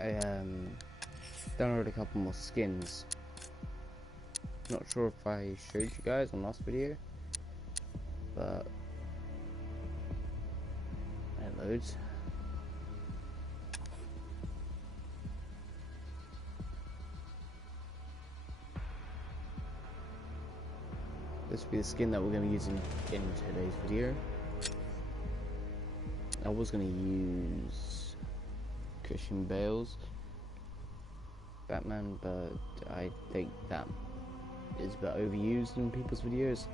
I downloaded a couple more skins. Not sure if I showed you guys on last video, but I had loads. This will be the skin that we're going to be using in today's video. I was going to use Christian Bale's Batman, but I think that is a bit overused in people's videos.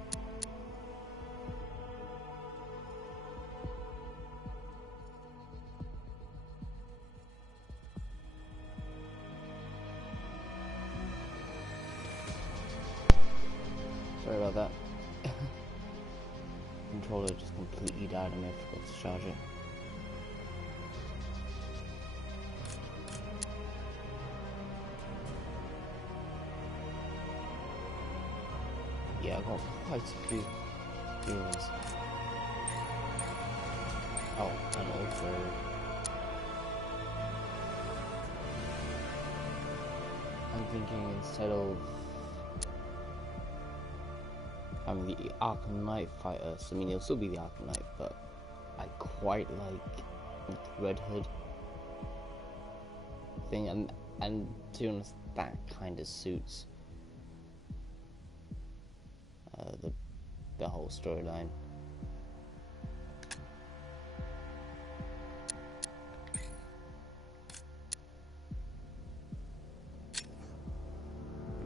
Sorry about that. Controller just completely died and I forgot to charge it. Yeah, I got quite a few viewers. Oh, and also I'm thinking instead of having the Arkham Knight fighters, I mean it'll still be the Arkham Knight, but I quite like Red Hood thing, and to be honest, that kind of suits the whole storyline.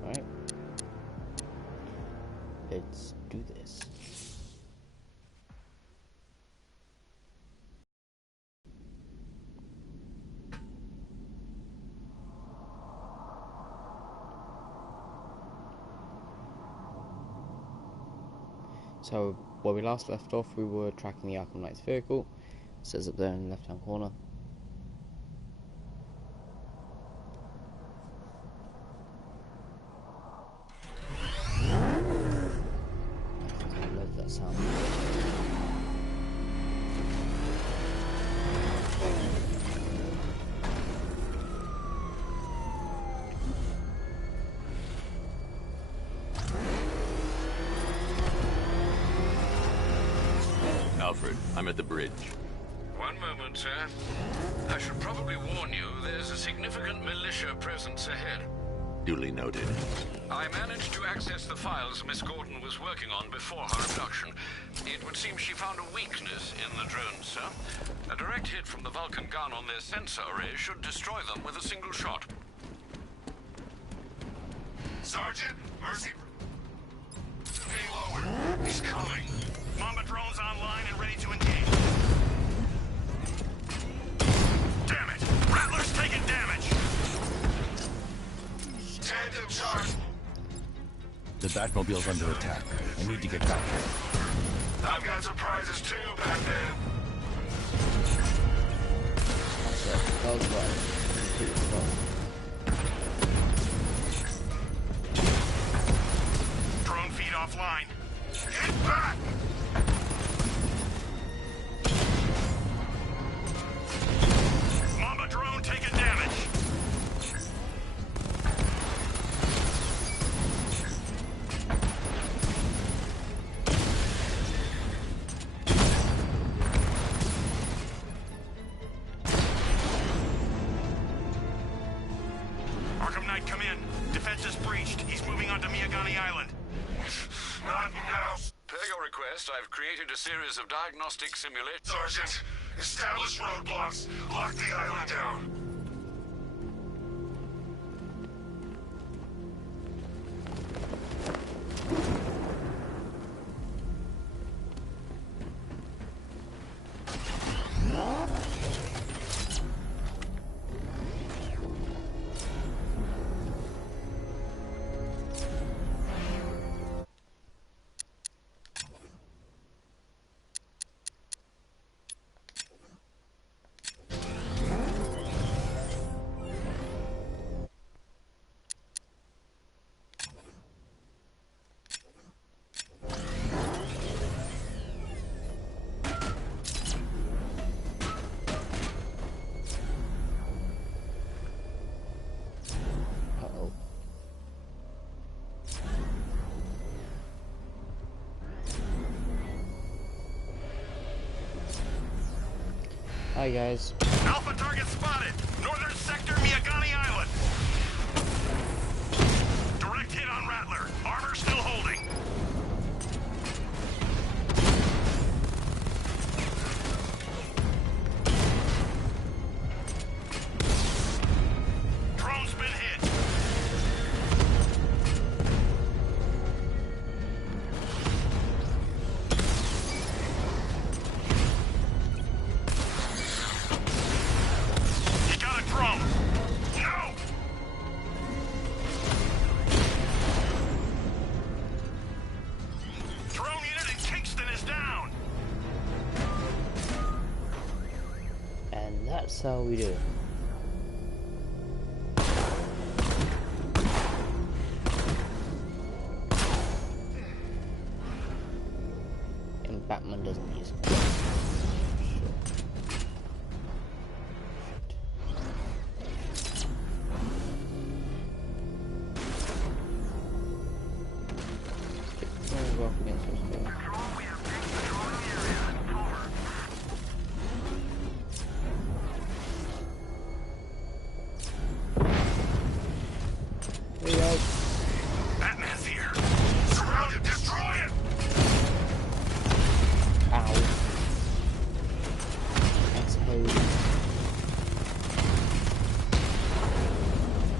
Alright, let's do this. So, where we last left off, we were tracking the Arkham Knight's vehicle. It says up there in the left-hand corner. I love that sound. Alfred, I'm at the bridge. One moment, sir. I should probably warn you, there's a significant militia presence ahead. Duly noted. I managed to access the files Miss Gordon was working on before her abduction. It would seem she found a weakness in the drones, sir. A direct hit from the Vulcan gun on their sensor array should destroy them with a single shot. Sergeant, Mercy. Payload. He's coming. Mamba drones online and ready to engage. Damn it! Rattler's taking damage! Tandem charge! The Batmobile's under attack. I need to get back there. I've got surprises too, Batman. That was right. Drone feed offline. Get back! Mamba drone taking damage. Arkham Knight, come in. Defense is breached. He's moving onto Miyagani Island. Not now. Per your request, I've created a series of diagnostic simulators. Sergeant, establish roadblocks. Lock the island down. Hi guys. Alpha target spotted. Northern sector, Miyagani Island. Direct hit on Rattler. Armor still holding. Drone's been hit. He got a drone. No! Drone unit in Kingston is down. And that's how we do it. And Batman doesn't use it. Go up against those guys. Hey guys. Batman's here. Surround him, destroy him. Ow. That's heavy.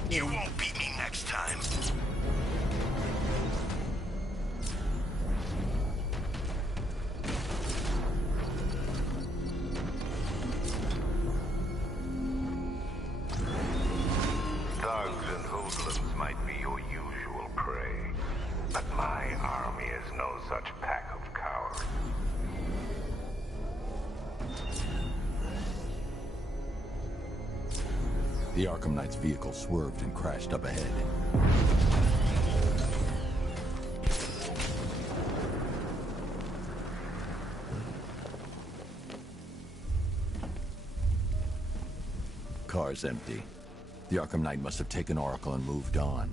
You won't beat me next time. Thugs and hoodlums might be your usual prey, but my army is no such pack of cowards. The Arkham Knight's vehicle swerved and crashed up ahead. Car's empty. The Arkham Knight must have taken Oracle and moved on.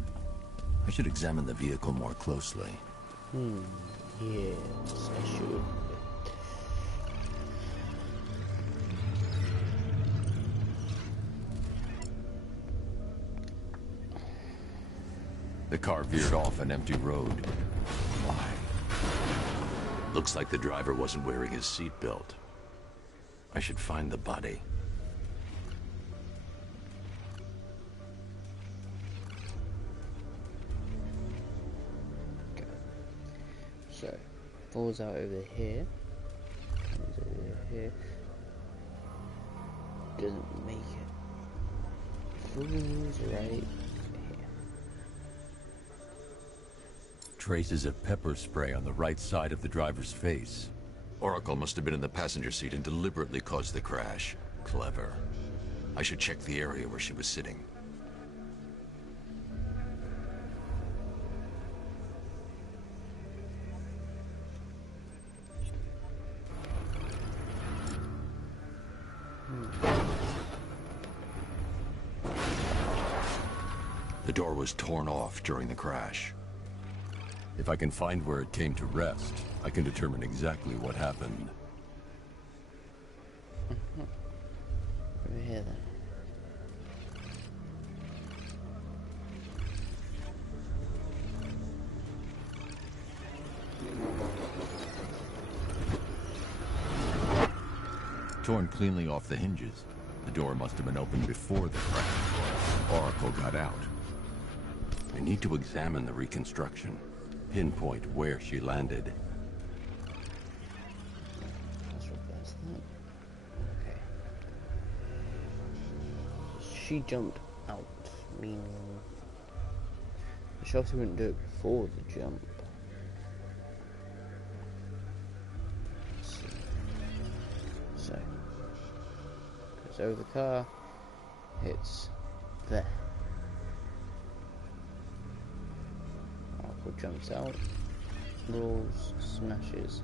I should examine the vehicle more closely. Yes, I should. The car veered off an empty road. Why? Looks like the driver wasn't wearing his seatbelt. I should find the body. So, falls out over here. Comes over here. Doesn't make it. Falls right here. Traces of pepper spray on the right side of the driver's face. Oracle must have been in the passenger seat and deliberately caused the crash. Clever. I should check the area where she was sitting. The door was torn off during the crash. If I can find where it came to rest, I can determine exactly what happened. Over here then. Torn cleanly off the hinges. The door must have been opened before the crash. Oracle got out. I need to examine the reconstruction. Pinpoint where she landed. Let's reverse that. Okay. She jumped out, meaning she obviously wouldn't do it before the jump. Let's see. So, goes over the car, hits there. Oracle jumps out, rolls, smashes.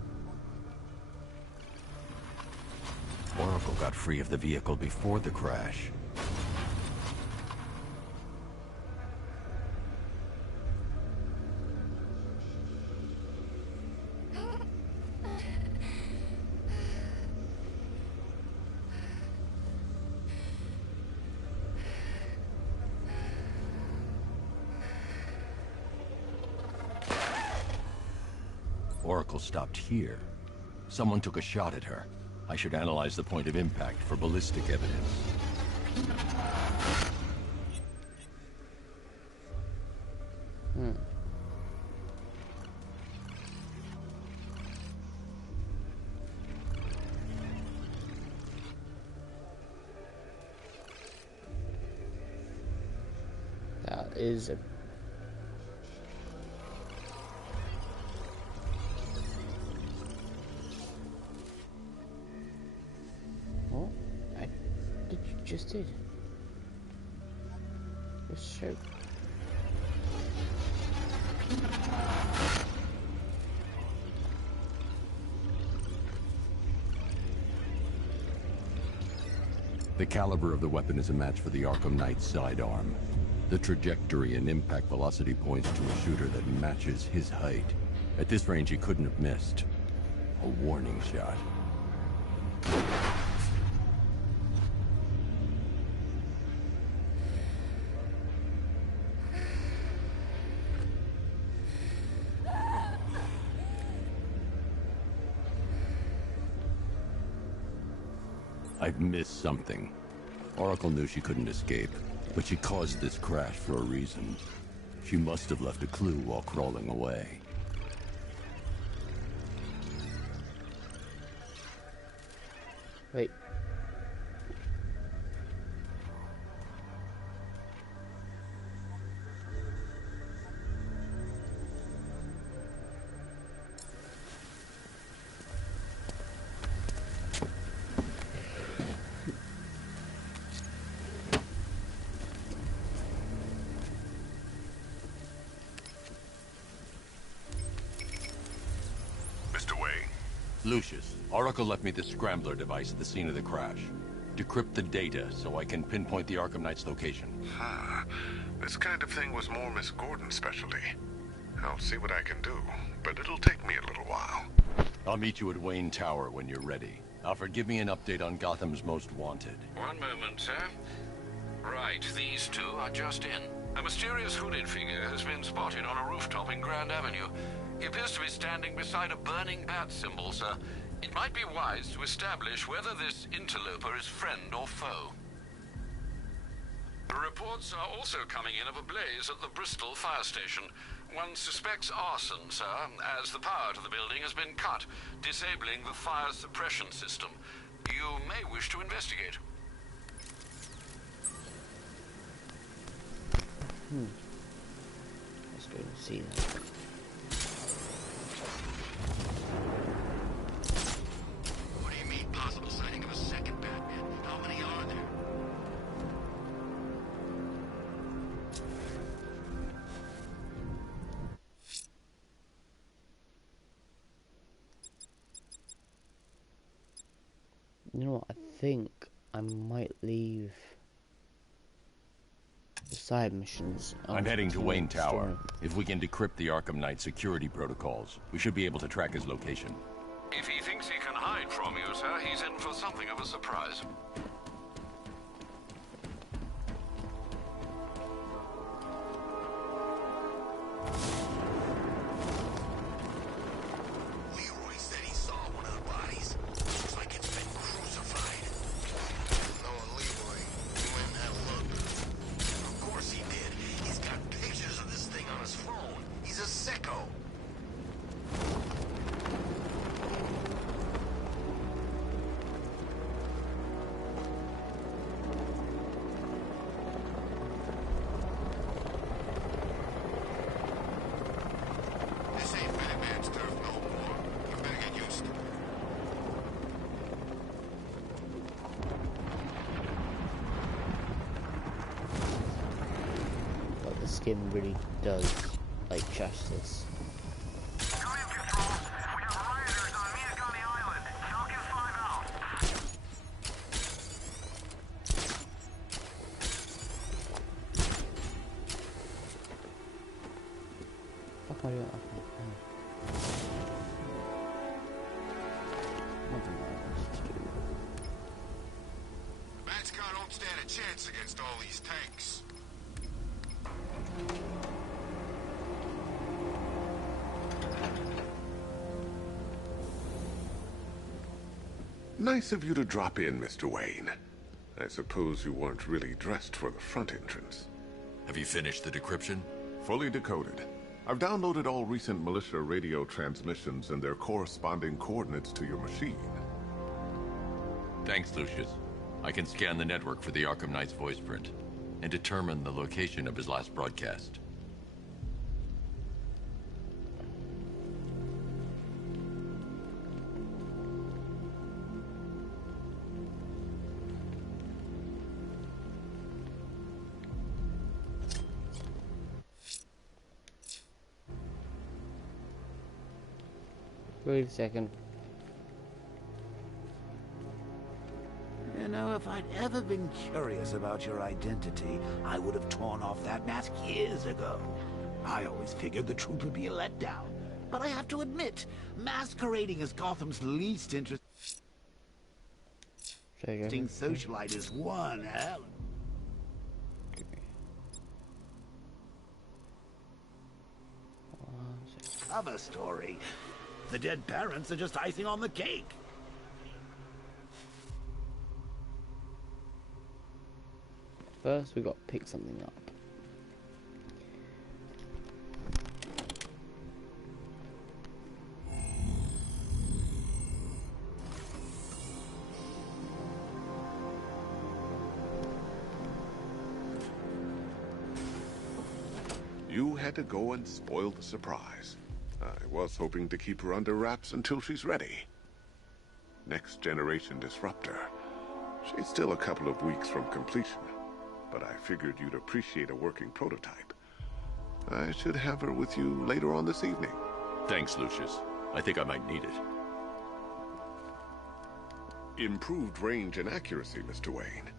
Oracle got free of the vehicle before the crash. Oracle stopped here. Someone took a shot at her. I should analyze the point of impact for ballistic evidence. That is a... What? You just did? Just show... The caliber of the weapon is a match for the Arkham Knight's sidearm. The trajectory and impact velocity points to a shooter that matches his height. At this range, he couldn't have missed. A warning shot. I've missed something. Oracle knew she couldn't escape, but she caused this crash for a reason. She must have left a clue while crawling away. Wait. Lucius, Oracle left me the scrambler device at the scene of the crash. Decrypt the data so I can pinpoint the Arkham Knight's location. This kind of thing was more Miss Gordon's specialty. I'll see what I can do, but it'll take me a little while. I'll meet you at Wayne Tower when you're ready. Alfred, give me an update on Gotham's Most Wanted. One moment, sir. Right, these two are just in. A mysterious hooded figure has been spotted on a rooftop in Grand Avenue. He appears to be standing beside a burning bat symbol, sir. It might be wise to establish whether this interloper is friend or foe. The reports are also coming in of a blaze at the Bristol fire station. One suspects arson, sir, as the power to the building has been cut, disabling the fire suppression system. You may wish to investigate. Let's go and see that. What do you mean, possible sighting of a second Batman? How many are there? You know what? I think I might leave the side missions. I'm heading to Wayne Tower. If we can decrypt the Arkham Knight security protocols, we should be able to track his location. If he thinks he can hide from you, sir, he's in for something of a surprise. Leroy said he saw one of the bodies. Looks like it's been crucified. Knowing Leroy, he went and had a look. Of course he did. He's got pictures of this thing on his phone. He's a sicko. This ain't Batman's turf no more. You better get used to it. But the skin really does like justice. Come in, Control. We have rioters on Miyagani Island. Falcon 5 out. Fuck am I doing? Bat's car don't stand a chance against all these tanks. Nice of you to drop in, Mr. Wayne. I suppose you weren't really dressed for the front entrance. Have you finished the decryption? Fully decoded. I've downloaded all recent militia radio transmissions and their corresponding coordinates to your machine. Thanks, Lucius. I can scan the network for the Arkham Knight's voice print and determine the location of his last broadcast. Wait a second. You know, if I'd ever been curious about your identity, I would have torn off that mask years ago. I always figured the truth would be a letdown. But I have to admit, masquerading as Gotham's least interesting socialite is one hell. Cover story. The dead parents are just icing on the cake. First, we got to pick something up. You had to go and spoil the surprise. I was hoping to keep her under wraps until she's ready. Next generation disruptor. She's still a couple of weeks from completion, but I figured you'd appreciate a working prototype. I should have her with you later on this evening. Thanks, Lucius. I think I might need it. Improved range and accuracy, Mr. Wayne.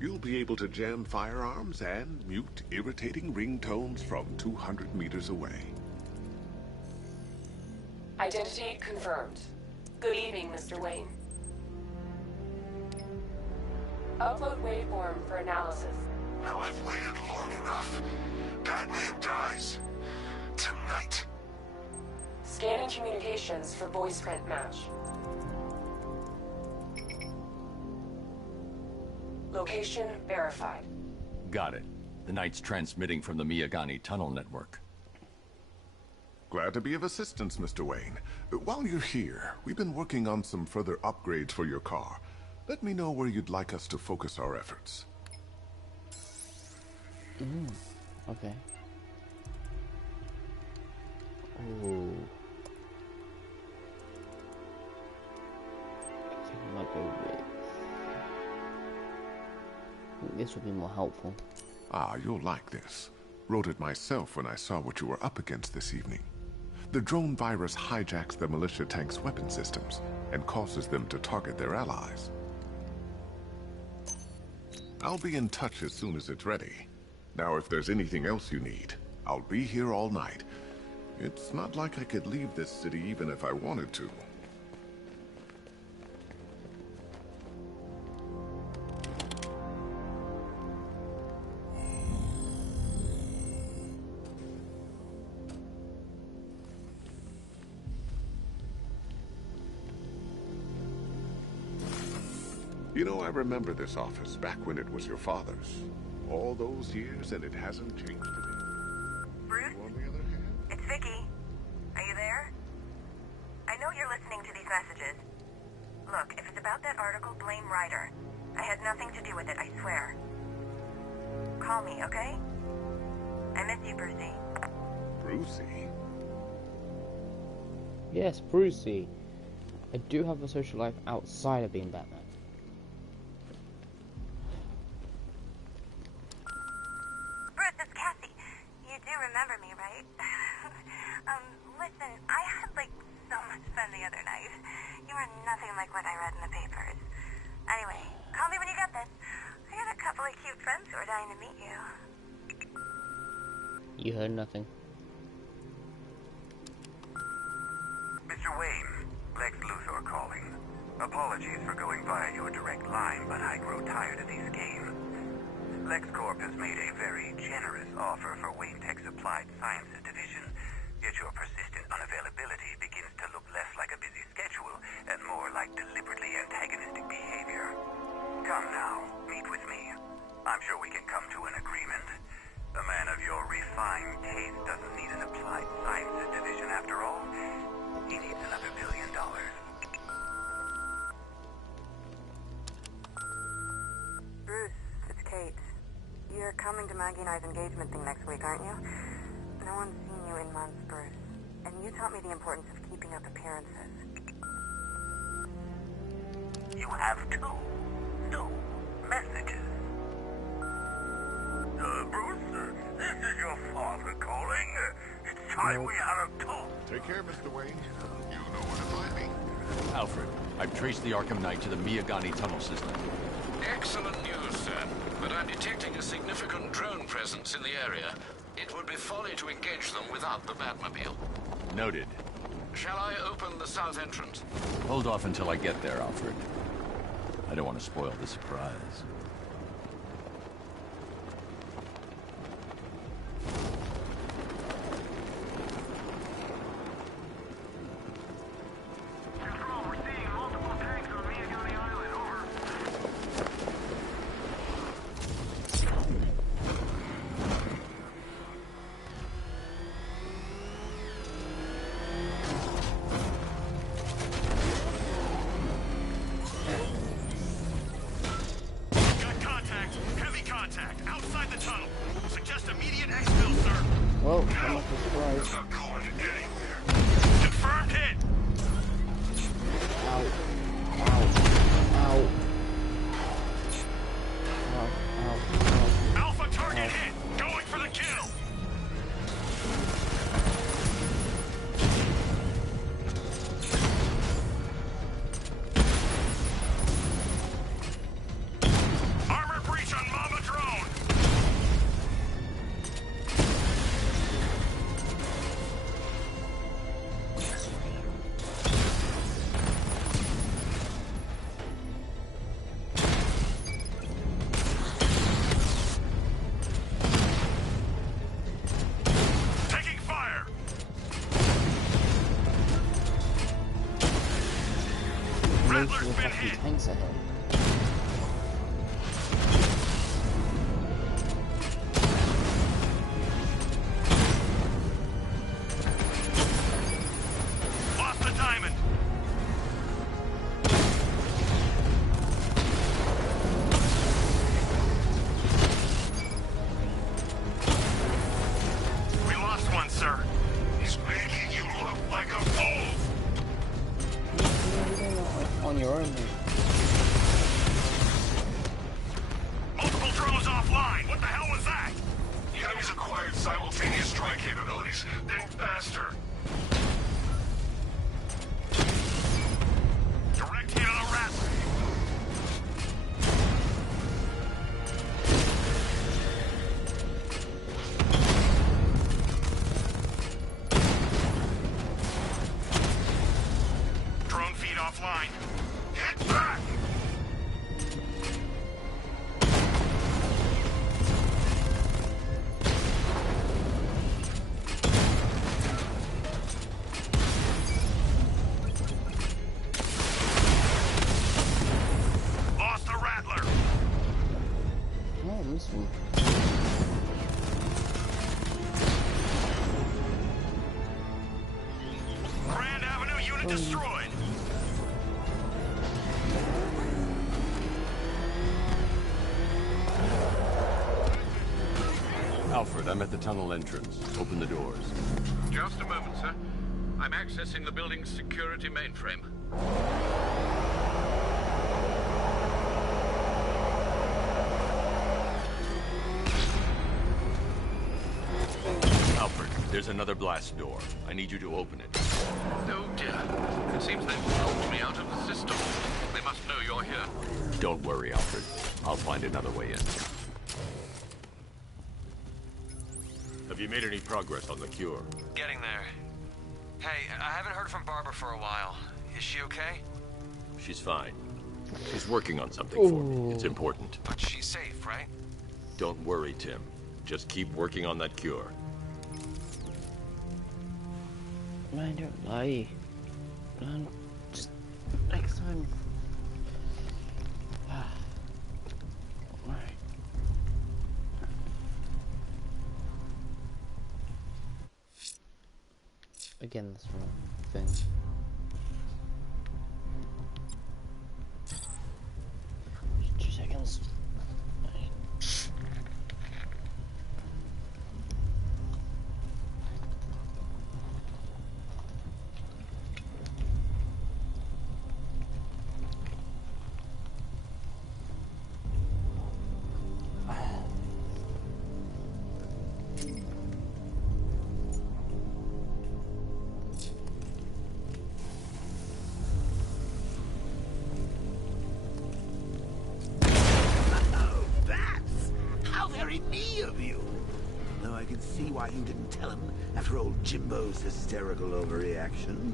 You'll be able to jam firearms and mute irritating ringtones from 200 meters away. Identity confirmed. Good evening, Mr. Wayne. Upload waveform for analysis. Now I've waited long enough. Batman dies. Tonight. Scanning communications for voice print match. Location verified. Got it. The Knight's transmitting from the Miyagani tunnel network. Glad to be of assistance, Mr. Wayne. While you're here, we've been working on some further upgrades for your car. Let me know where you'd like us to focus our efforts. Okay. Ooh. I think I might go with... I think this will be more helpful. Ah, you'll like this. Wrote it myself when I saw what you were up against this evening. The drone virus hijacks the militia tank's weapon systems and causes them to target their allies. I'll be in touch as soon as it's ready. Now, if there's anything else you need, I'll be here all night. It's not like I could leave this city even if I wanted to. You know, I remember this office back when it was your father's. All those years, and it hasn't changed a bit. Bruce? On the other hand... It's Vicky. Are you there? I know you're listening to these messages. Look, if it's about that article, blame Ryder. I had nothing to do with it, I swear. Call me, okay? I miss you, Brucey. Brucey? Yes, Brucey. I do have a social life outside of being Batman. Remember me, right? Listen, I had, so much fun the other night. You were nothing like what I read in the papers. Anyway, call me when you get this. I got a couple of cute friends who are dying to meet you. You heard nothing. Mr. Wayne, Lex Luthor calling. Apologies for going via your direct line, but I grow tired of these games. LexCorp has made a very generous offer for Wayne Tech's Applied Sciences Division, yet your persistent unavailability begins to look less like a busy schedule and more like deliberately antagonistic coming to Maggie and I's engagement thing next week, aren't you? No one's seen you in months, Bruce. And you taught me the importance of keeping up appearances. You have two messages. Bruce, this is your father calling. It's time we had a talk. Take care, Mr. Wayne. You know where to find me. Alfred, I've traced the Arkham Knight to the Miyagani tunnel system. Excellent news, sir. But I'm detecting a significant drone presence in the area. It would be folly to engage them without the Batmobile. Noted. Shall I open the south entrance? Hold off until I get there, Alfred. I don't want to spoil the surprise. Control, we're seeing multiple tanks on Miyagani Island. Over. Got contact. Heavy contact. Outside the tunnel. Suggest immediate exfil, sir. Well, I'm not surprised. Not going anywhere. Confirmed hit. Ow. Ow. Ow. Ow. Ow. Ow. Alpha target hit. Going for the kill. Armor breach on Mama drone. Taking fire. Maybe Rattler's we'll been have some hit. tanks ahead. Lost the diamond. We lost one, sir. He's making you look like a fool. On your own. Multiple drones offline. What the hell was that? The enemy's acquired simultaneous strike capabilities. Think faster. Direct hit on a Rattler. Drone feed offline. Hit back! Lost the Rattler. Oh, this one. Grand Avenue unit destroyed. Alfred, I'm at the tunnel entrance. Open the doors. Just a moment, sir. I'm accessing the building's security mainframe. Alfred, there's another blast door. I need you to open it. Oh dear. It seems they've locked me out of the system. They must know you're here. Don't worry, Alfred. I'll find another way in. Have you made any progress on the cure? Getting there. Hey, I haven't heard from Barbara for a while. Is she okay? She's fine. She's working on something for me. It's important. But she's safe, right? Don't worry, Tim. Just keep working on that cure. Man, don't lie. Man, just next time. Alright. Again, this wrong thing. Just 2 seconds. you didn't tell him after old Jimbo's hysterical overreaction.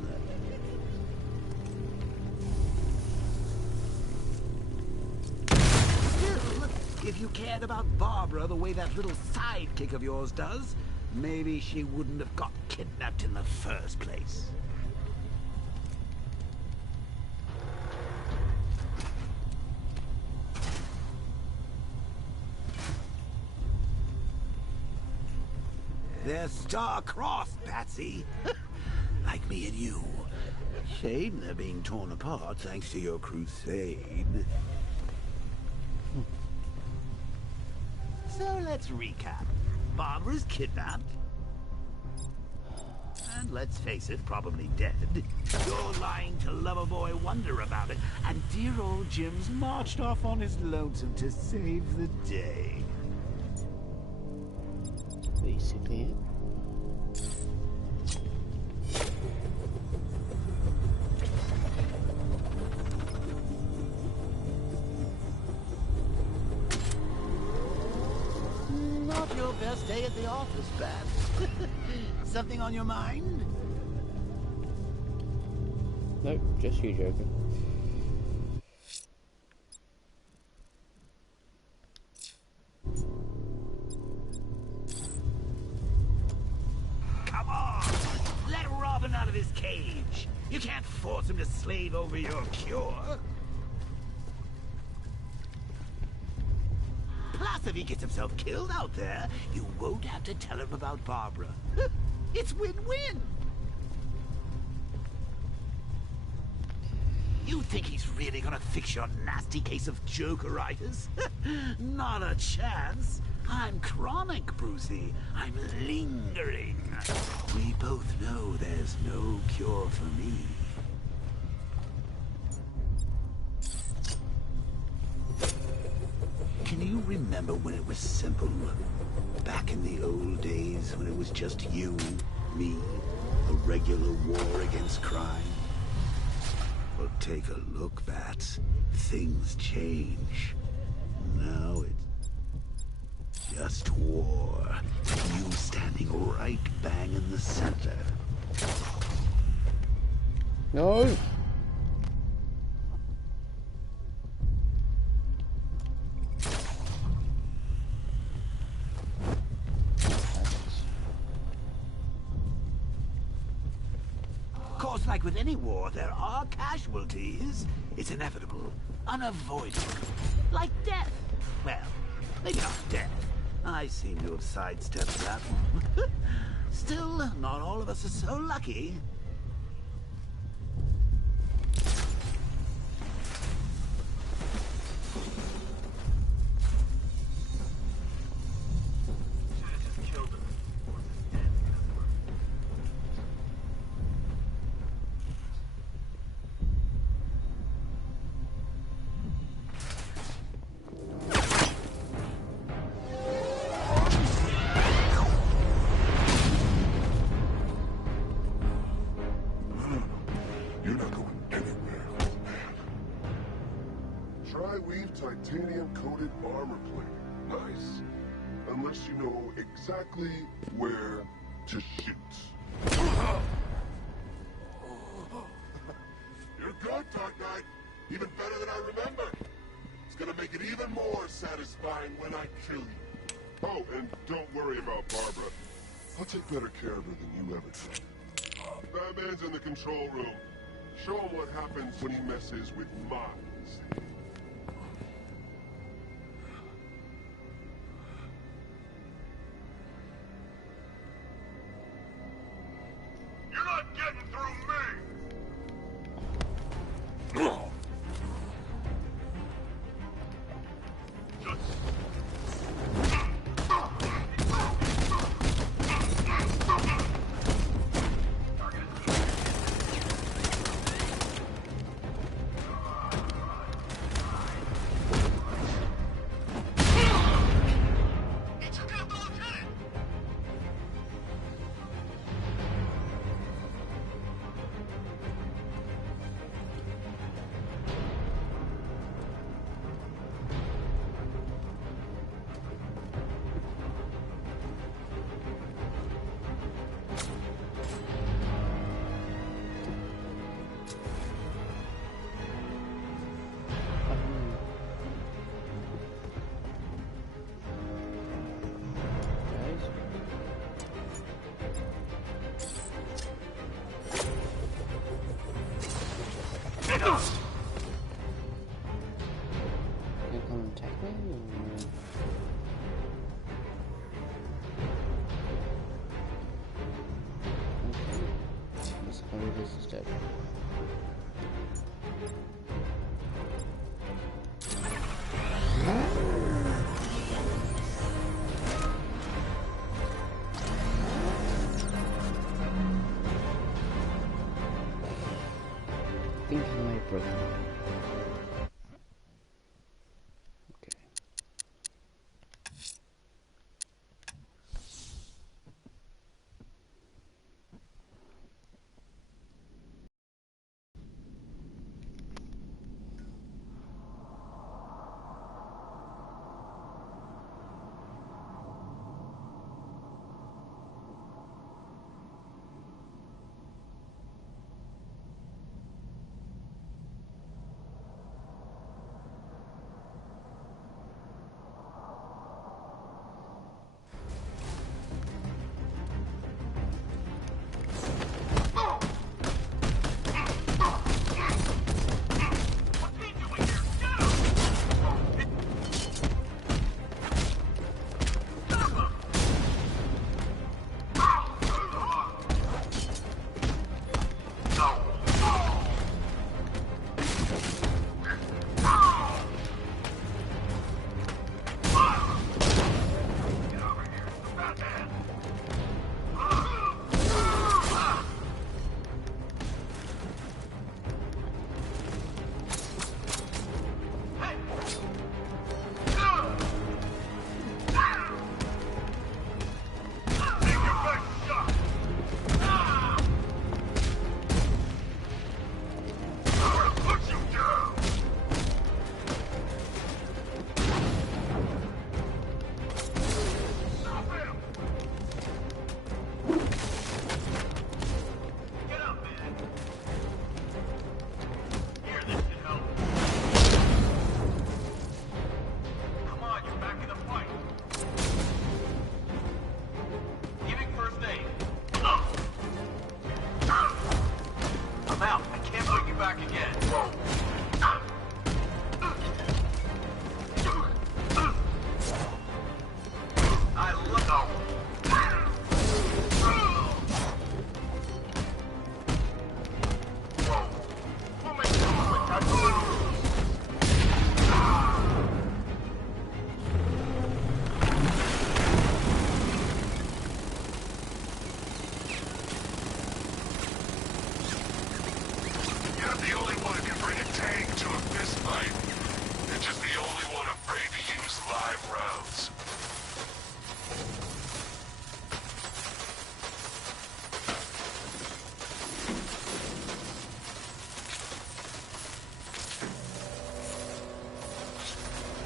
Still, if you cared about Barbara the way that little sidekick of yours does, maybe she wouldn't have got kidnapped in the first place. They're star-crossed, Patsy. Like me and you. Shame they're being torn apart thanks to your crusade. So let's recap. Barbara's kidnapped. And let's face it, probably dead. You're lying to Loverboy Wonder about it. And dear old Jim's marched off on his lonesome to save the day. Basically it. Not your best day at the office, Pat. Something on your mind? Nope, just you joking. Come on! Let Robin out of his cage! You can't force him to slave over your cure! Plus, if he gets himself killed out there, you won't have to tell him about Barbara. It's win-win! You think he's really gonna fix your nasty case of jokeritis? Not a chance! I'm chronic, Brucey. I'm lingering. We both know there's no cure for me. Can you remember when it was simple? Back in the old days when it was just you, me, a regular war against crime? Well, take a look, Bats. Things change. Now it's just war. You standing right bang in the center. No! Of course, like with any war, there are casualties. It's inevitable, unavoidable. Like death. Well, maybe not death. I seem to have sidestepped that one. Still, not all of us are so lucky. Titanium-coated armor plate. Nice. Unless you know exactly where to shoot. You're good, Dark Knight. Even better than I remember. It's gonna make it even more satisfying when I kill you. Oh, and don't worry about Barbara. I'll take better care of her than you ever did. Batman's in the control room. Show him what happens when he messes with minds. You're not getting through me! You come and attack me? Okay. Let's go with this instead. I think he might break it. Okay.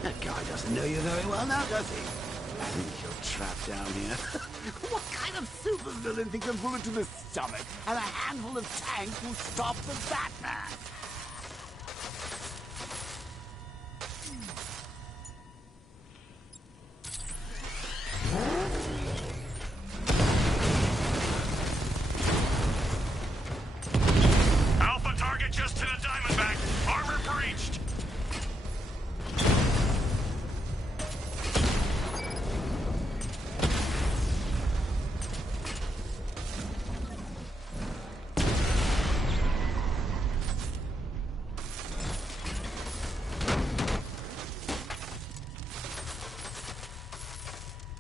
That guy doesn't know you very well now, does he? I think you're trapped down here. What kind of supervillain thinks a bullet to the stomach and a handful of tanks will stop the Batman? Alpha target just to the Diamondback. Armor breached.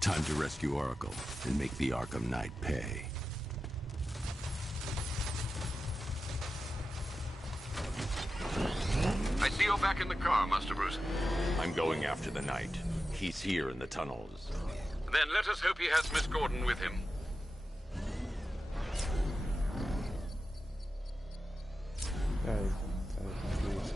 Time to rescue Oracle and make the Arkham Knight pay. I see you're back in the car, Master Bruce. I'm going after the Knight. He's here in the tunnels. Then let us hope he has Miss Gordon with him. Very confused.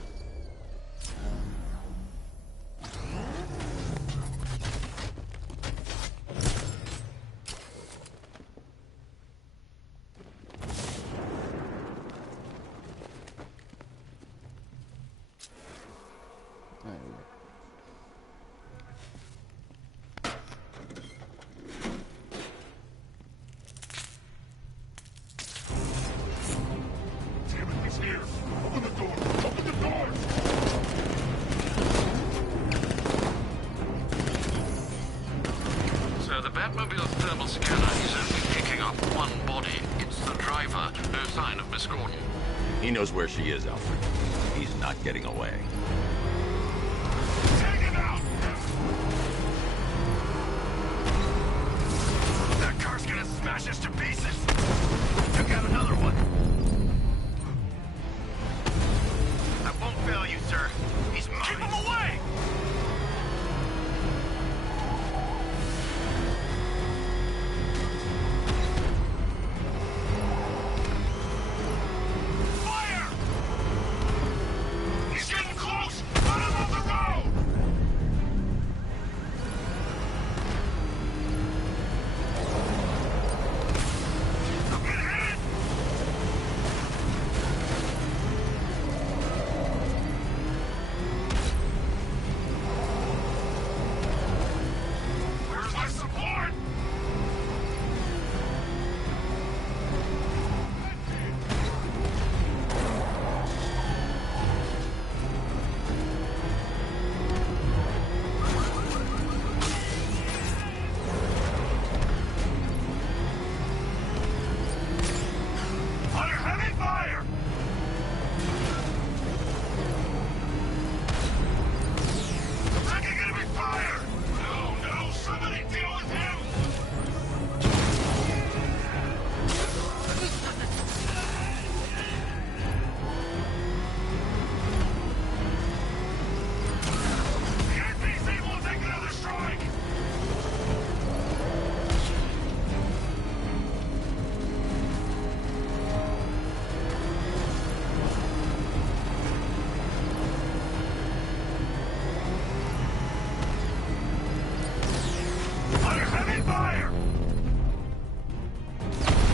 Damn it, he's here! Open the door! Miss Gordon? He knows where she is, Alfred. He's not getting away. Take him out! That car's gonna smash us to pieces! Took out another one. I won't fail you, sir. He's mine. Keep him away! Fire! He's getting close! Put him on the road! I'm getting hit! Where's my support? Under heavy fire! Taking enemy fire! No, no, somebody deal with him! The NPC will take another strike! Under heavy fire!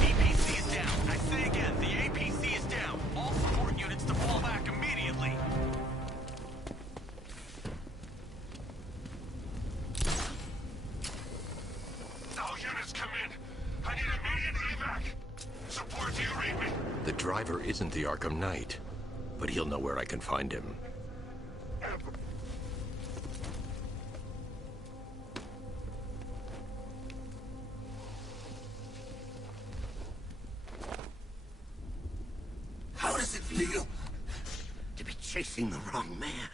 APC is down. I say again, the APC is down. All support units to fall back immediately. All units come in. I need immediate evac. Support, do you read me? The driver isn't the Arkham Knight, but he'll know where I can find him. How does it feel to be chasing the wrong man?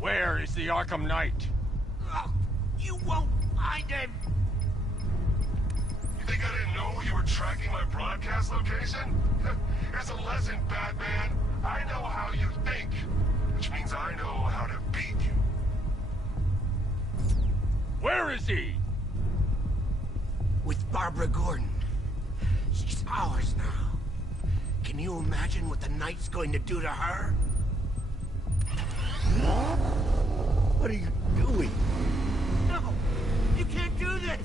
Where is the Arkham Knight? You won't find him! You think I didn't know you were tracking my broadcast location? Here's a lesson, Batman. I know how you think, which means I know how to beat you. Where is he? With Barbara Gordon. She's ours now. Can you imagine what the Knight's going to do to her? What are you doing? No! You can't do this!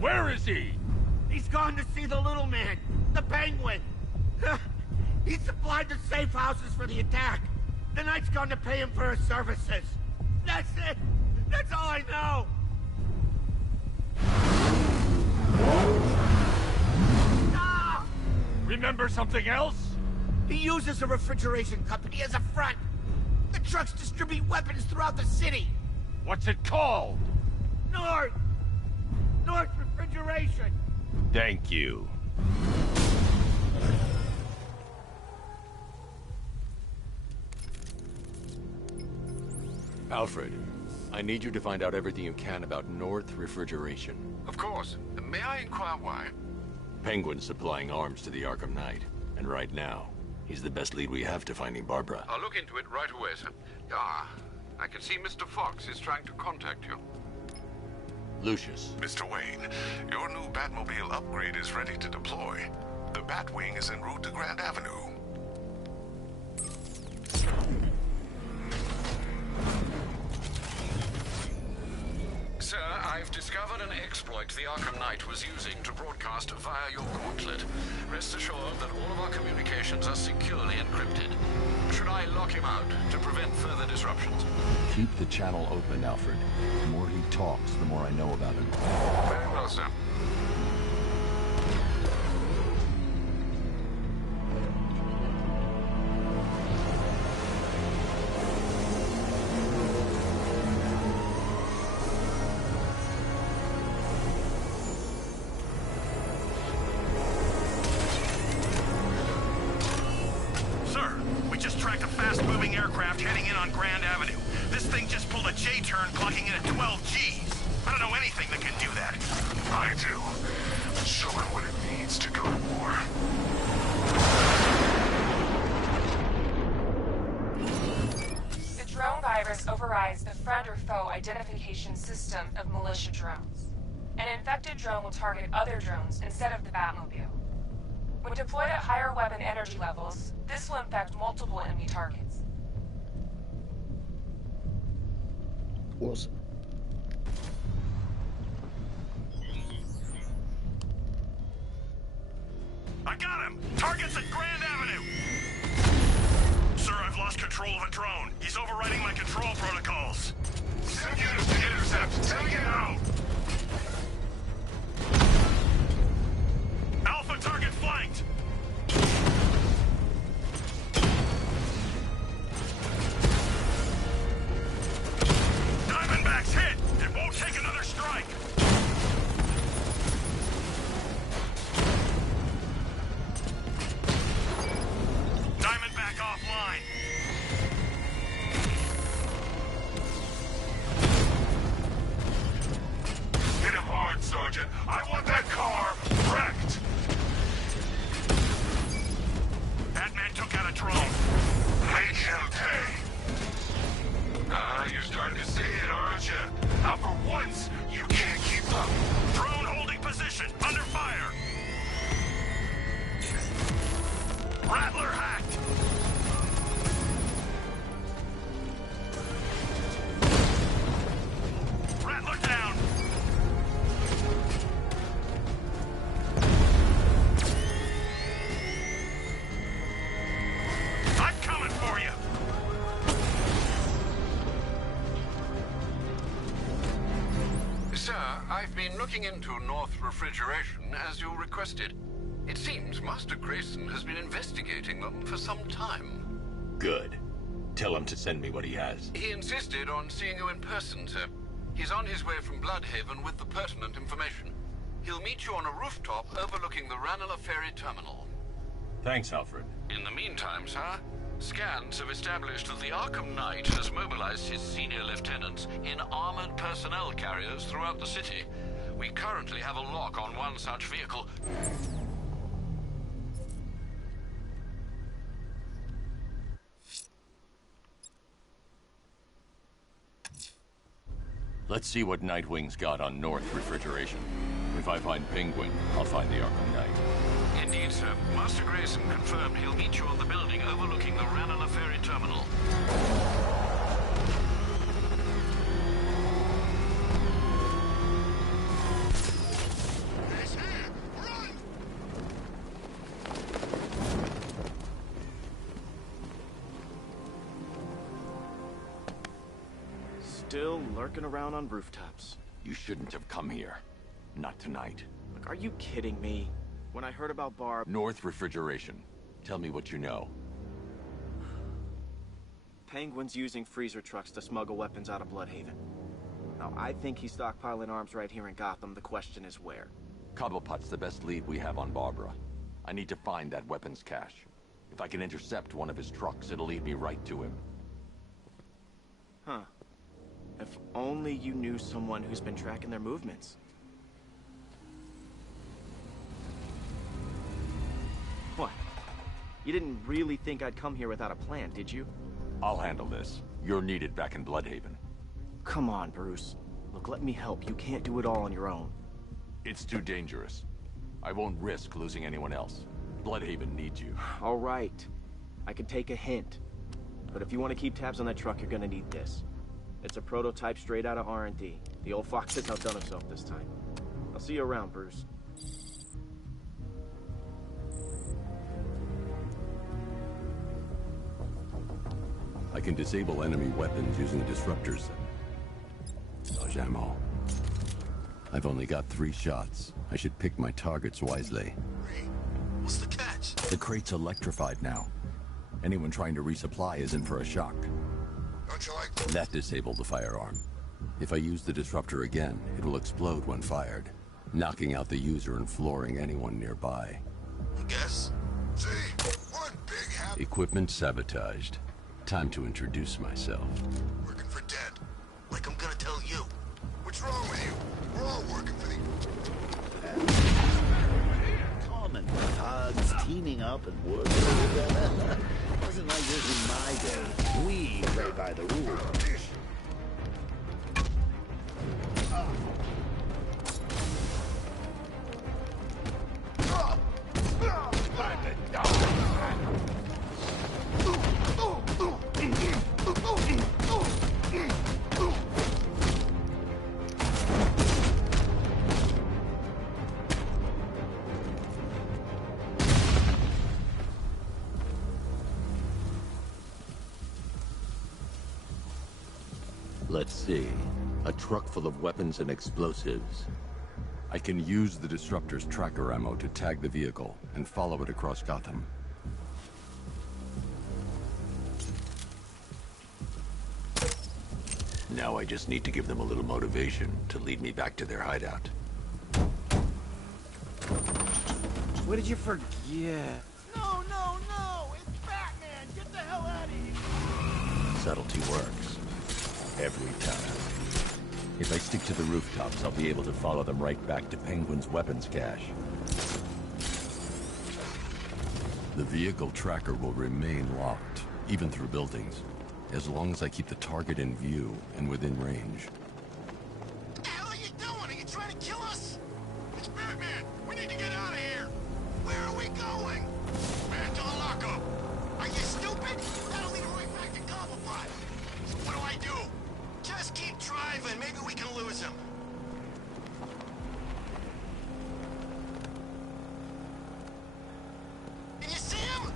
Where is he? He's gone to see the little man, the Penguin. He supplied the safe houses for the attack. The Knight's gone to pay him for his services. That's it. That's all I know. Ah! Remember something else? He uses a refrigeration company as a front. The trucks distribute weapons throughout the city. What's it called? North Refrigeration. Thank you. Alfred, I need you to find out everything you can about North Refrigeration. Of course. May I inquire why? Penguin's supplying arms to the Arkham Knight, and right now, he's the best lead we have to finding Barbara. I'll look into it right away, sir. Ah, I can see Mr. Fox is trying to contact you. Lucius. Mr. Wayne, your new Batmobile upgrade is ready to deploy. The Batwing is en route to Grand Avenue. Sir, Sir, I've discovered an exploit the Arkham Knight was using to broadcast via your gauntlet. Rest assured that all of our communications are securely encrypted. Should I lock him out to prevent further disruptions? Keep the channel open, Alfred. The more he talks, the more I know about him. Very well, sir. Aircraft heading in on Grand Avenue. This thing just pulled a J-turn, clocking in at 12 Gs. I don't know anything that can do that. I do. Show it what it needs to go to war. The drone virus overrides the friend or foe identification system of militia drones. An infected drone will target other drones instead of the Batmobile. When deployed at higher weapon energy levels, this will infect multiple enemy targets. Awesome. I got him! Target's at Grand Avenue! Sir, I've lost control of a drone. He's overriding my control protocols. Send units to intercept. Tell me now! Alpha target flanked! Diamondback's hit! It won't take another strike! Diamondback offline! Hit him hard, Sergeant. I want that car wrecked! Batman took out a drone. Make him pay! You're starting to see it, aren't you? Now for once, you can't keep up. Drone holding position, under fire! Rattler hacked! Rattler down! I'm coming for you! Sir, I've been looking into North Refrigeration as you requested. It seems Master Grayson has been investigating them for some time. Good. Tell him to send me what he has. He insisted on seeing you in person, sir. He's on his way from Bloodhaven with the pertinent information. He'll meet you on a rooftop overlooking the Ranelagh Ferry Terminal. Thanks, Alfred. In the meantime, sir, scans have established that the Arkham Knight has mobilized his senior lieutenants in armored personnel carriers throughout the city. We currently have a lock on one such vehicle. Let's see what Nightwing's got on North Refrigeration. If I find Penguin, I'll find the Arkham Knight. Indeed, sir. Master Grayson confirmed he'll meet you on the building overlooking the Ranelagh Ferry Terminal. He's here! Run! Still lurking around on rooftops. You shouldn't have come here. Not tonight. Look, are you kidding me? When I heard about Barb... North Refrigeration. Tell me what you know. Penguin's using freezer trucks to smuggle weapons out of Bloodhaven. Now, I think he's stockpiling arms right here in Gotham. The question is where. Cobblepot's the best lead we have on Barbara. I need to find that weapons cache. If I can intercept one of his trucks, it'll lead me right to him. Huh. If only you knew someone who's been tracking their movements. What? You didn't really think I'd come here without a plan, did you? I'll handle this. You're needed back in Bloodhaven. Come on, Bruce. Look, let me help. You can't do it all on your own. It's too dangerous. I won't risk losing anyone else. Bloodhaven needs you. All right. I could take a hint. But if you want to keep tabs on that truck, you're gonna need this. It's a prototype straight out of R&D. The old fox has outdone himself this time. I'll see you around, Bruce. I can disable enemy weapons using disruptors. Dodge ammo. I've only got 3 shots. I should pick my targets wisely. What's the catch? The crate's electrified now. Anyone trying to resupply is in for a shock. Don't you like That disabled the firearm. If I use the disruptor again, it will explode when fired, knocking out the user and flooring anyone nearby. I guess? See? One big happy... Equipment sabotaged. Time to introduce myself. Working for dead. Like I'm gonna tell you. What's wrong with you? We're all working for the... Common thugs teaming up and working together. Wasn't like this in my day. We play by the rules. Let's see. A truck full of weapons and explosives. I can use the disruptor's tracker ammo to tag the vehicle and follow it across Gotham. Now I just need to give them a little motivation to lead me back to their hideout. What did you forget? No, no, no! It's Batman! Get the hell out of here! Subtlety works. Every time. If I stick to the rooftops, I'll be able to follow them right back to Penguin's weapons cache. The vehicle tracker will remain locked, even through buildings, as long as I keep the target in view and within range. What the hell are you doing? Are you trying to kill us? It's Batman! We need to get out of here! Where are we going? Back to the lockup! Are you stupid? That'll lead right back to Cobblepot! So what do I do? Just keep driving. Maybe we can lose him. Can you see him?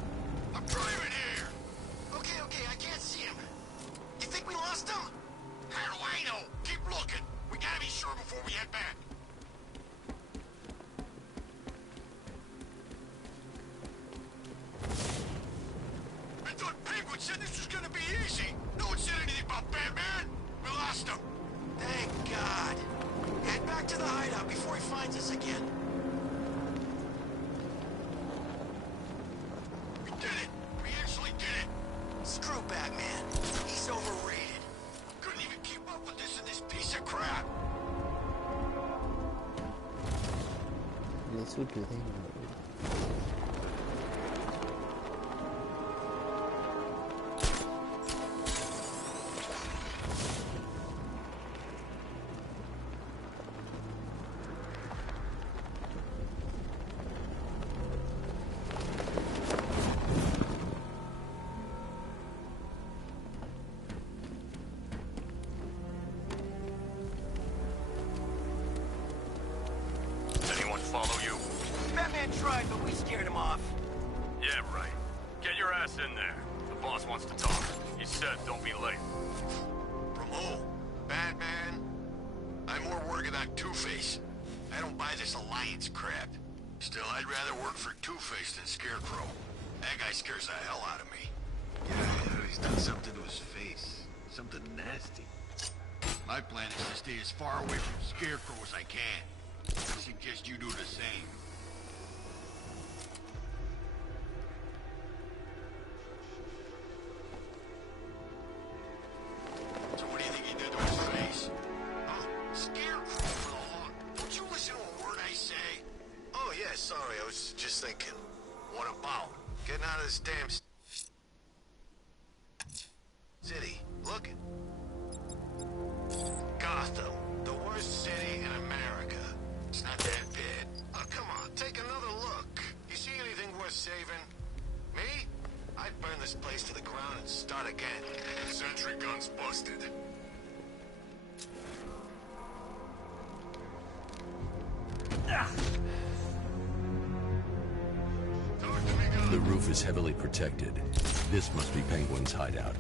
I'm driving here. Okay, okay, I can't see him. You think we lost him? How do I know? Keep looking. We gotta be sure before we head back. I thought Penguin said this was gonna be easy. No one said anything about Batman. We lost him. Thank God. Head back to the hideout before he finds us again. We did it. We actually did it. Screw Batman. He's overrated. Couldn't even keep up with this in this piece of crap. This would do that. Anyone follow you? Batman tried, but we scared him off. Yeah, right. Get your ass in there. The boss wants to talk. He said don't be late. From who? Batman? I'm more worried about Two-Face. I don't buy this alliance crap. Still, I'd rather work for Two-Face than Scarecrow. That guy scares the hell out of me. Yeah, he's done something to his face. Something nasty. My plan is to stay as far away from Scarecrow as I can. I suggest you do the same. So what do you think he did to his face? Oh, Scarecrow for the long. Don't you listen to a word I say? Oh, yeah, sorry. I was just thinking. What about? Getting out of this damn city. Looking. Gotham. The worst city in America. It's not that bad. Oh, come on. Take another look. You see anything worth saving? Me? I'd burn this place to the ground and start again. Sentry gun's busted. roof is heavily protected. This must be Penguin's hideout.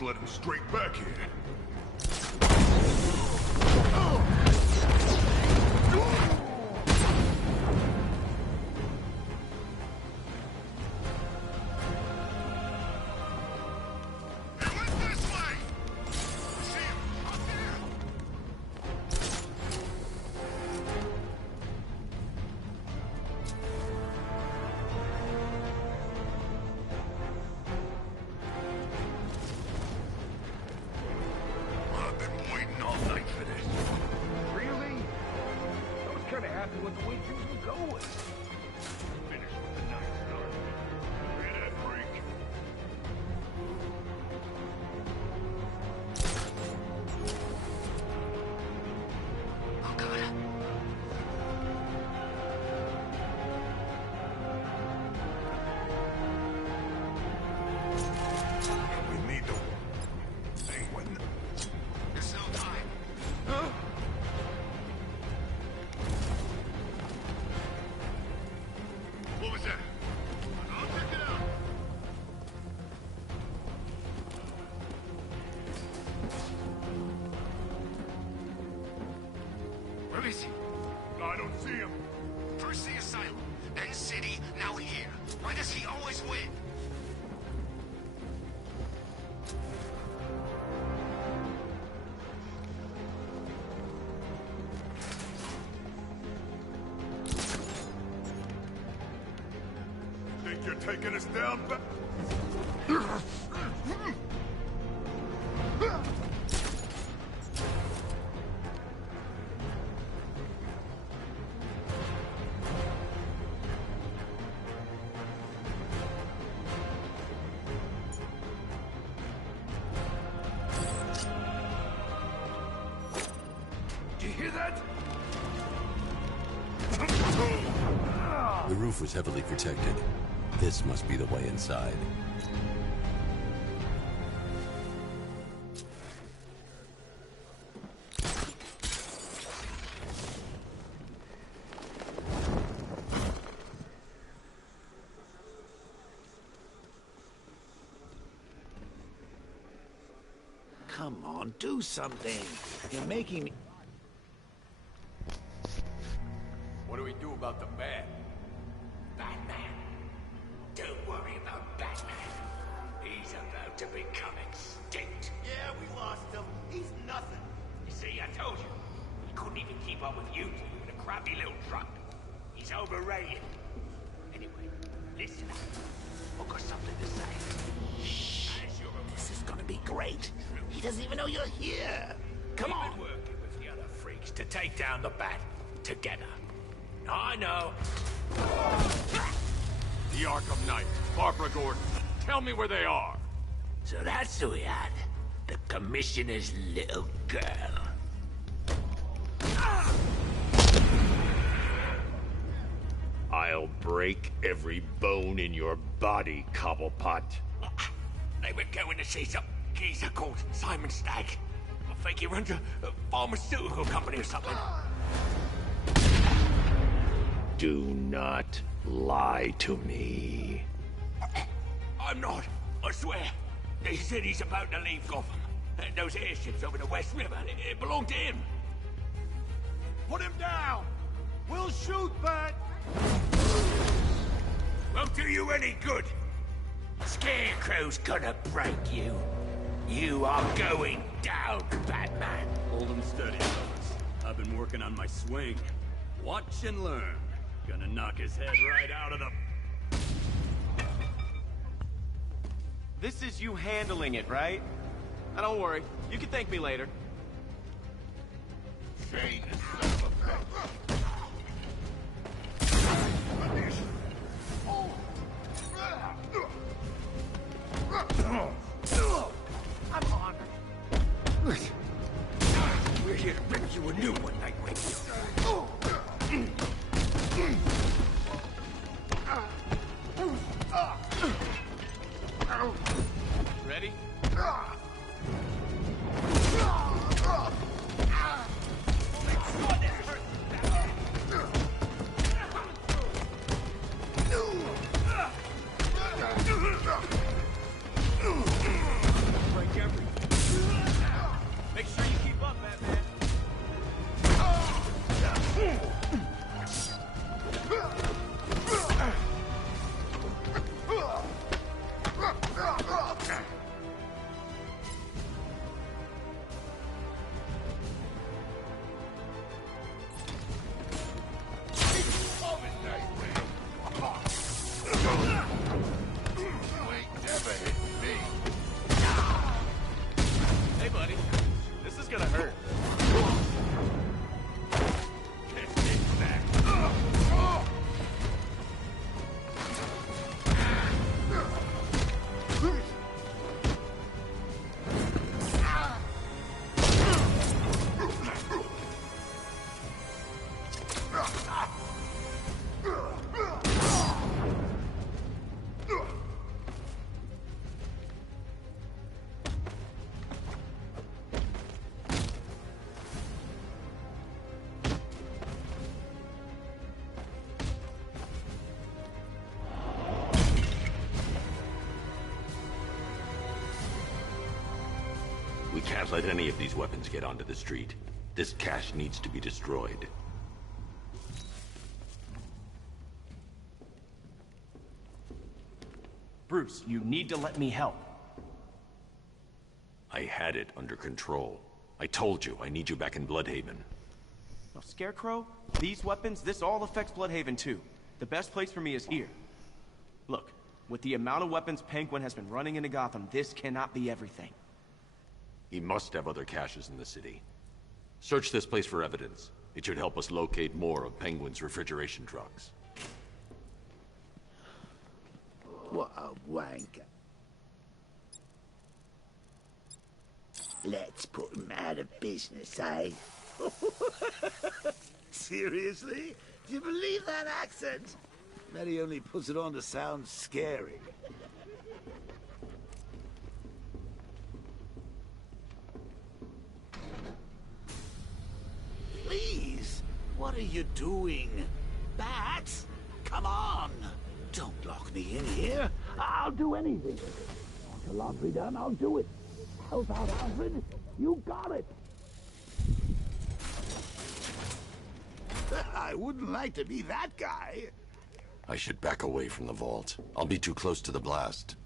Let him straight back here. Where is he? I don't see him. First the asylum, then city, now here. Why does he always win? Think you're taking us down back? The roof was heavily protected. This must be the way inside. Come on, do something. You're making me... What do we do about the man? Batman. Don't worry about Batman. He's about to become extinct. Yeah, we lost him. He's nothing. You see, I told you. He couldn't even keep up with you two in a crappy little truck. He's overrated. Anyway, listen up. I've got something to say. Shh. This is gonna be great. He doesn't even know you're here. Come on. We've been working with the other freaks to take down the Bat together. I know. The Arkham Knight, Barbara Gordon. Tell me where they are. So that's who we had. The Commissioner's little girl. I'll break every bone in your body, Cobblepot. They were going to see some geezer called Simon Stagg. I think he runs a pharmaceutical company or something. Do not lie to me. I'm not. I swear. They said he's about to leave Gotham. Those airships over the West River, it belonged to him. Put him down! We'll shoot, Bat! Won't do you any good. Scarecrow's gonna break you. You are going down, Batman. Hold him steady, fellas. I've been working on my swing. Watch and learn. Gonna knock his head right out of the... This is you handling it, right? Now, don't worry. You can thank me later. chain, son of a I'm honored. We're here to bring you a new one, Nightwing. Ready? Break everything. Make sure you keep up, Batman. Hey, buddy. This is gonna hurt. We can't let any of these weapons get onto the street. This cache needs to be destroyed. Bruce, you need to let me help. I had it under control. I told you, I need you back in Bloodhaven. Now, Scarecrow, these weapons, this all affects Bloodhaven too. The best place for me is here. Look, with the amount of weapons Penguin has been running into Gotham, this cannot be everything. He must have other caches in the city. Search this place for evidence. It should help us locate more of Penguin's refrigeration trucks. What a wanker. Let's put him out of business, eh? Seriously? Do you believe that accent? Bet he only puts it on to sound scary. Please, what are you doing? Bats? Come on! Don't lock me in here. I'll do anything. Want the laundry done? I'll do it. Help out, Alfred. You got it. I wouldn't like to be that guy. I should back away from the vault. I'll be too close to the blast.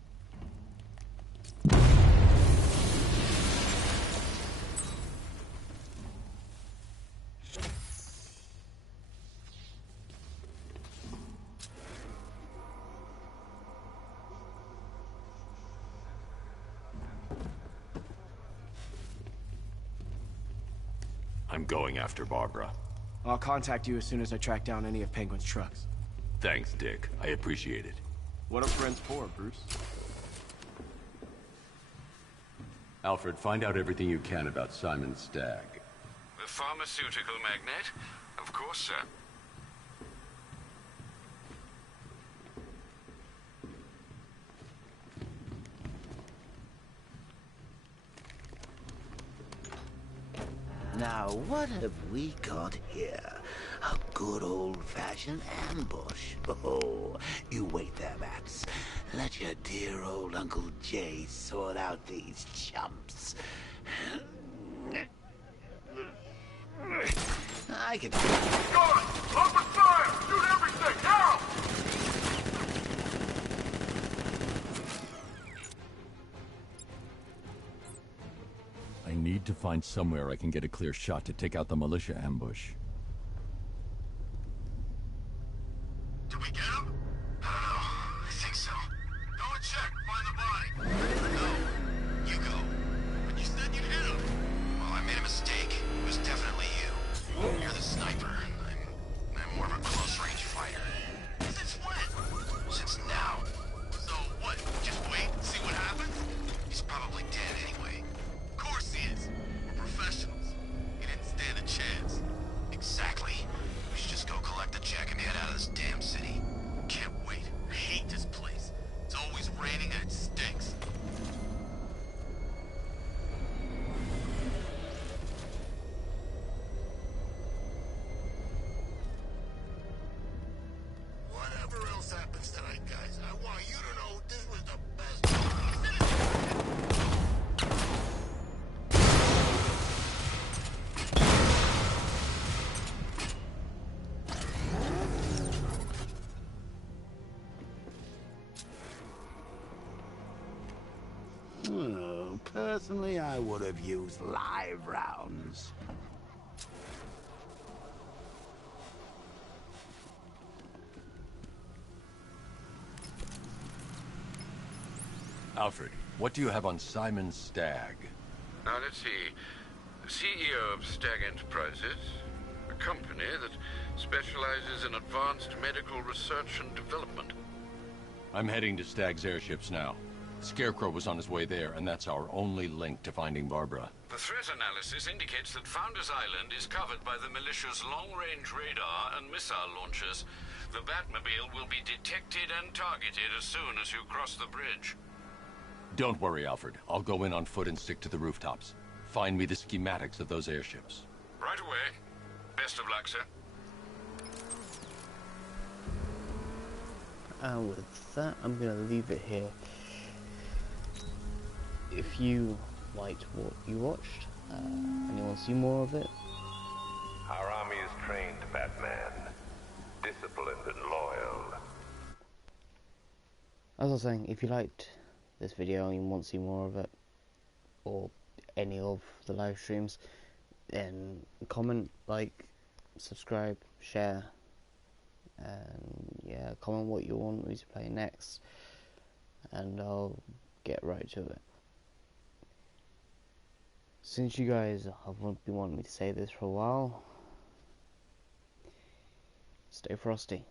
I'm going after Barbara. I'll contact you as soon as I track down any of Penguin's trucks. Thanks, Dick. I appreciate it. What are friends for, Bruce? Alfred, find out everything you can about Simon Stagg. The pharmaceutical magnate? Of course, sir. Now, what have we got here? A good old-fashioned ambush. Oh, you wait there, Bats. Let your dear old Uncle Jay sort out these chumps. I can... Guard! Open fire! Shoot everything! Now! I need to find somewhere I can get a clear shot to take out the militia ambush. Did we get him? I think so. Go and check. Find the body. No. You go. But you said you'd hit him. Well, I made a mistake. It was definitely you. Personally, I would have used live rounds. Alfred, what do you have on Simon Stagg? Now, let's see. The CEO of Stagg Enterprises, a company that specializes in advanced medical research and development. I'm heading to Stagg's airships now. Scarecrow was on his way there, and that's our only link to finding Barbara. The threat analysis indicates that Founders Island is covered by the militia's long-range radar and missile launchers. The Batmobile will be detected and targeted as soon as you cross the bridge. Don't worry, Alfred. I'll go in on foot and stick to the rooftops. Find me the schematics of those airships. Right away. Best of luck, sir. And with that, I'm going to leave it here. If you liked what you watched, and you want to see more of it, our army is trained, Batman. Disciplined and loyal. as I was saying, if you liked this video and you want to see more of it, or any of the live streams, then comment, like, subscribe, share, and yeah, comment what you want me to play next, and I'll get right to it. Since you guys have been wanting me to say this for a while, stay frosty.